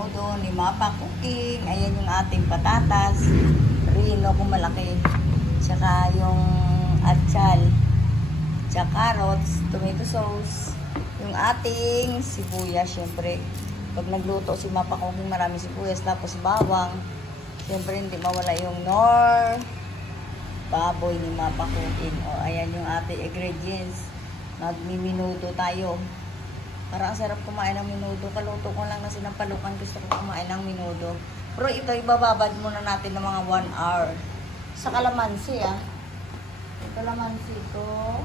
minudo ni Mapa Cooking. Ayan yung ating patatas. Rino kung malaki. Tsaka yung atchal. Tsaka carrots, tomato sauce. Yung ating sibuyas, syempre. Pag nagluto si Mapa Cooking, marami sibuyas. Tapos bawang. Syempre hindi mawala yung baboy ni Mapa Cooking. O, ayan yung ating ingredients. Magmiminudo tayo. Parang sarap kumain ng minudo. Kaluto ko lang na sinampalukan. Gusto ko kumain ng minudo. Pero ito, ibababad muna natin ng mga 1 hour. Sa kalamansi, kalamansi ko.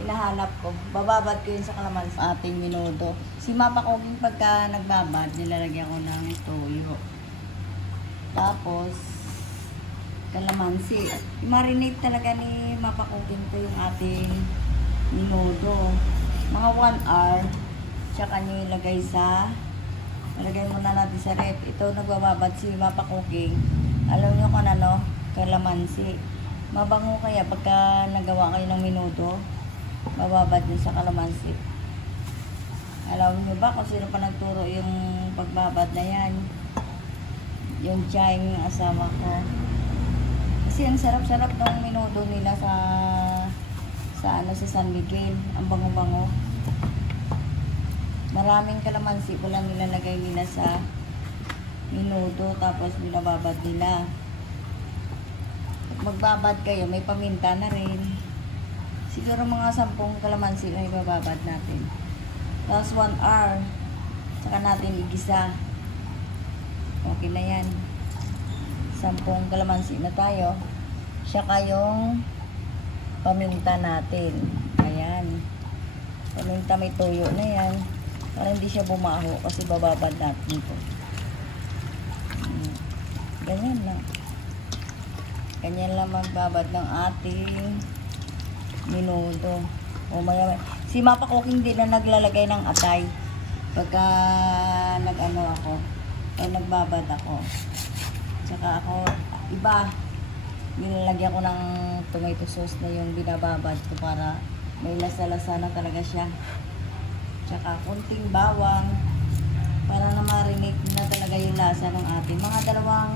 Hinahanap ko. Bababad ko yun sa kalamansi. Ating minudo. Si Mapa Cooking pagka nagbabad, nilalagyan ko ng toyo. Tapos, kalamansi. Marinate talaga ni Mapa Cooking ko yung ating minudo. Mga 1 hour, tsaka nyo ilagay muna natin sa rep. Ito, nagbababad si Mapa Cooking. Alam nyo kung ano, kalamansi. Mabango kaya pagka nagawa kayo ng minuto, mababad din sa kalamansi. Alam nyo ba kung sino pa nagturo yung pagbabad na yan? Yung tiyahing asawa ko. Kasi ang sarap-sarap ng minuto nila sa San Miguel. Ang bango-bango. Maraming kalamansi po lang nilalagay nila sa minuto, tapos binababad nila. At magbabad kayo, may paminta na rin. Siguro mga 10 kalamansi na ibababad natin. Tapos 1 hour. Saka natin igisa. Okay na yan. 10 kalamansi na tayo. Saka yung paminta natin. Ayan. Paminta, may toyo na yan. Para hindi siya bumaho kasi bababad natin ito. Ganyan lang. Ganyan lang magbabad ng ating minudo. O maya, si Mapa Cooking din na naglalagay ng atay. Pagka nagbabad ako. Tsaka ako, iba. Nilalagyan ko ng tomato sauce na yung binababad ko para may lasa-lasa na talaga siya. Tsaka kunting bawang para na marinate na talaga yung lasa ng ating mga dalawang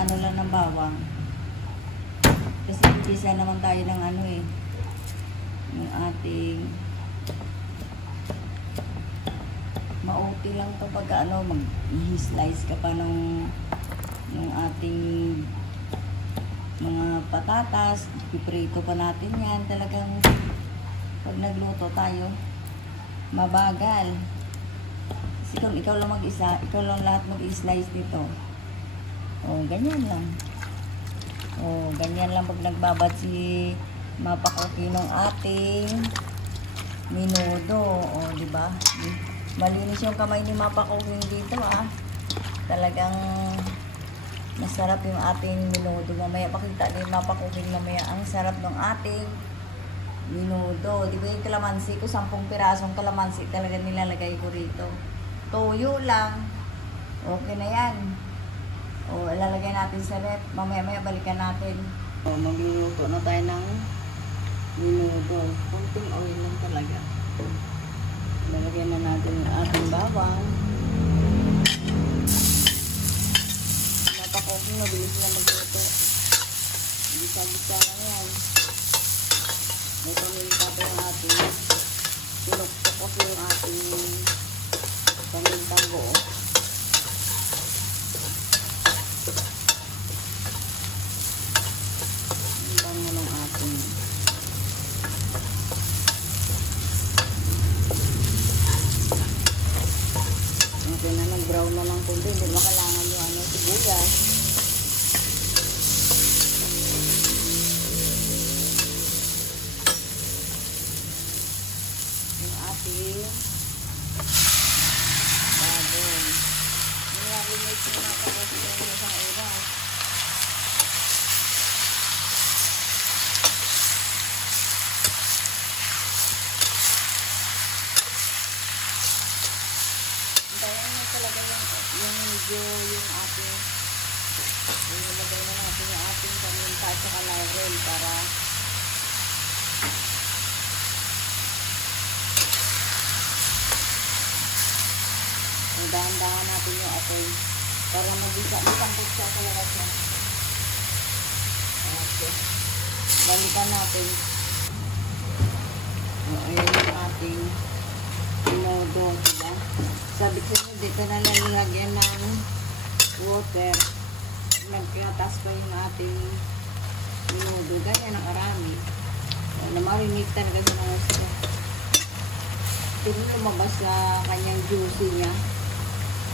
ano lang ng bawang. Kasi umpisa naman tayo ng yung ating mauti lang to pag mag-slice ka pa ng ating mga patatas, piprito pa natin yan. Talagang pag nagluto tayo, mabagal. Kasi kung ikaw lang mag-isa, ikaw lang lahat mag-slice dito. O, ganyan lang. O, ganyan lang pag nagbabad si Mapa Cooking ng ating minudo. O, diba? Malinis yung kamay ni Mapa Cooking dito, Talagang masarap yung ating minudo. Mamaya pakita ni Mapa Cooking mamaya ang sarap ng ating minudo. Di ba yung kalamansi ko, 10 pirasong kalamansi talaga nilalagay ko rito. Toyo lang. Okay na yan. O, ilalagay natin sa rep. Mamaya balikan natin. O, magluluto na tayo ng minudo. Kunting oil lang talaga. Ilalagay na natin yung ating bawang. Mapa Cooking, mabilis lang magluto. Bisa-bisa na yan. May paminta pa yung ating sinuktok ko yung ating pamintang buo. Ang bango ng ating okay na, nag-brown na lang kung hindi makalangan yung sibuyas. Yung ating baboy. Nilagay ko na tapos yung isang oras. Hintayin mo talaga yung medyo yung ating ilagay na natin yung ating paminta at saka laurel para dahan-dahan natin yung apoy. Para mag-isa. Itangkot siya talaga siya. Okay. Balikan natin. Ayan yung ating pinodo. Diba? Sabi ko nyo, dito na nalagyan ng water. Nagkatas pa yung ating pinodo. Ganyan ang arami. Namarinig talaga sa mga siya. Hindi lumabas sa kanyang juicy niya.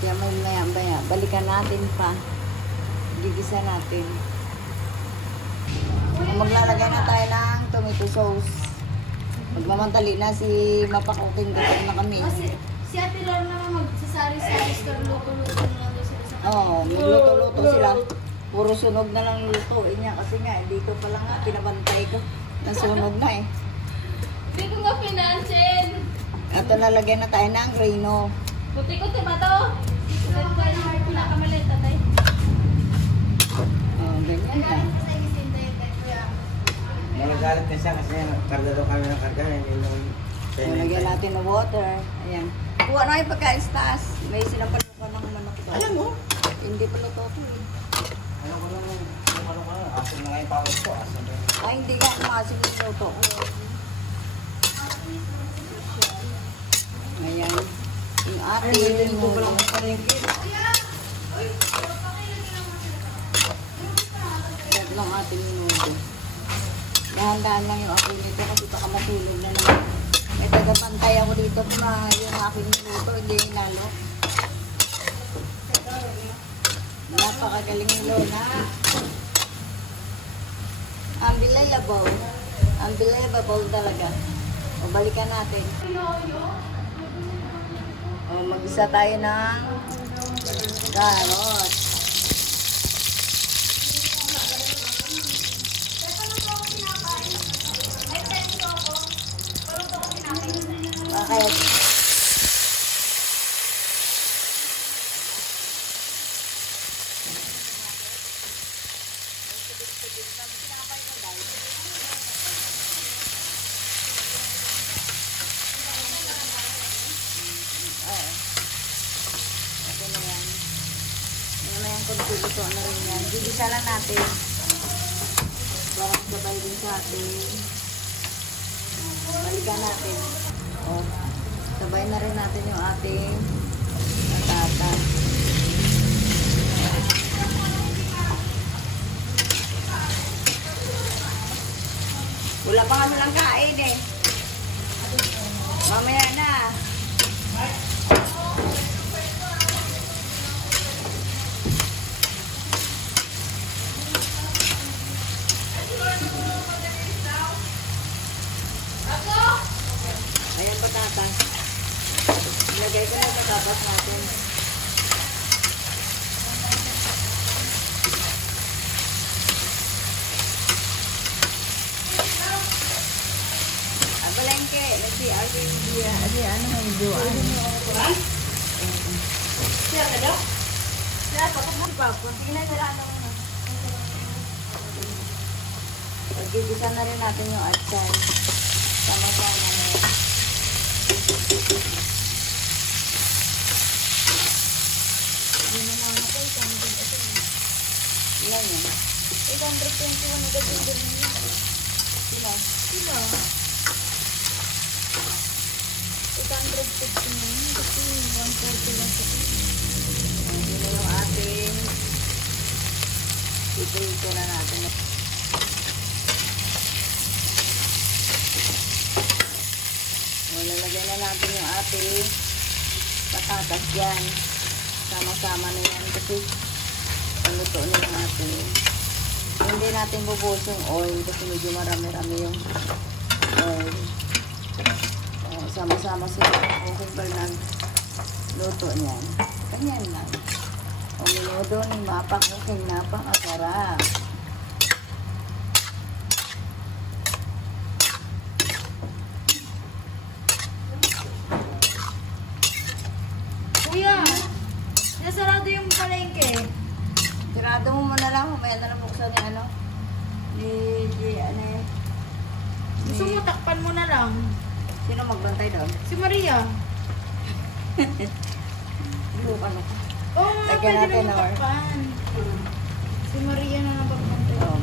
Kaya may maya-maya. Balikan natin pa. Gigisa natin. Maglalagay na tayo ng tomato sauce. Magmamantali na si Mapakuking dito na kami. Si Ate Lor naman magsasari-sari store, luto-luto na lang doon sila sa kanila. Oo, magluto-luto sila. Puro sunog na lang lutuin niya. Kasi nga, dito pa lang nga, pinabantay ko. Nasunog na eh. Hindi ko nga pinansin. At nalagyan na tayo ng grino. Buti-kuti ba to? Buti ko kayo ng pinakamalit, tatay. Oh, ganyan ka. Nagagalit na siya kasi karga daw kami ng karga. Hindi nung... So, lagyan natin ng water. Ayan. Kuha na yung pagka-istas. May sinapalukan ng manok ito. Alam mo? Hindi pa luto ito eh. Ano ko lang, ano ko lang, asin na nga yung pawis ko. Asin na yun. Ay, hindi nga. Maasin yung luto ko. Ayan. Yung ating Ito pa lang ang palengke. Yan lang ating minuto. Dahan-dahan lang yung aking nito kasi baka matulog na naman. May tagapantay ako dito na yung aking minuto, hindi lalo. Napakagaling ni Lona. Unbelievable. Unbelievable talaga. O, balikan natin. O, mag-isa tayo ng carrot. Okay. Konti-luto na rin yan. Gigisa lang natin. Parang sabay din sa atin. Balikan natin. O, sabay na rin natin yung ating patata. Wala pa nga silang kain eh. Mamaya na. Ayan patatas. Ilagay ko na patatas natin. Abalengke, nag-CR ko yung dia. Ano nga yung buwan? Siya ka daw? Siya ka daw? Tingnan nila ano. Pagkikisa na rin natin yung atsay. Sama-sama na yan. Ilan yan? 821 na gagawin din niya. Sila? Sila? 850 na yun. Kasi 140 lang sa Hindi na yung ating ito na natin. Lalagyan na natin yung ating patatas dyan. Sama-sama na yan kasi paluto na yung ating. Hindi natin bubuhos yung oil kasi medyo marami-rami yung oil. Sama-sama sila kung Bernard luto niyan. Ganyan lang. O minudo ni Mapakuking napakasarap. Kuya, nasarado yung palengke. Tirado mo muna lang. Mamaya na lang buksan ni ano. Ano yun? Gusto mo takpan mo na lang. Sino magbantay doon? Si Maria. Bukan ako. Oo nga, Lagyan pwede natin, naman or? takpan. Si Maria na napagpunta. Oh.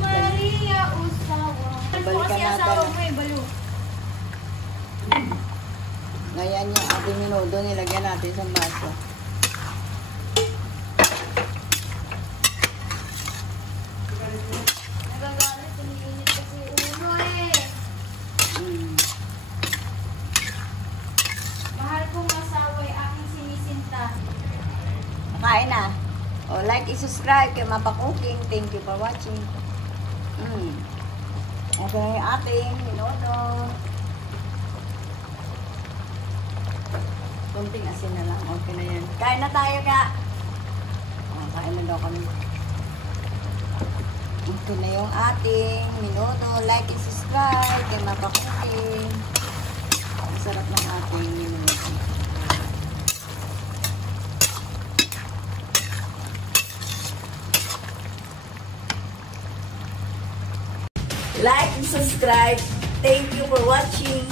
Maria Usawa. Balikan Kasi natin, asawa ah. mo eh, balo. Ngayon yung ating minudo, nilagyan natin sa baso. Nagagalit, iniinit kasi ulo eh. Mm. Mahal kong asawa ay aking sinisinta. Kain na. O, like, i-subscribe kay Mapa Cooking. Thank you for watching. Ito na yung ating minudo. Kunting asin na lang. Okay na yan. Kain na tayo ka. O, kain na daw kami. Ito na yung ating minudo. Like and subscribe kay Mapa Cooking. Ang sarap ng ating minudo. Like and subscribe. Thank you for watching.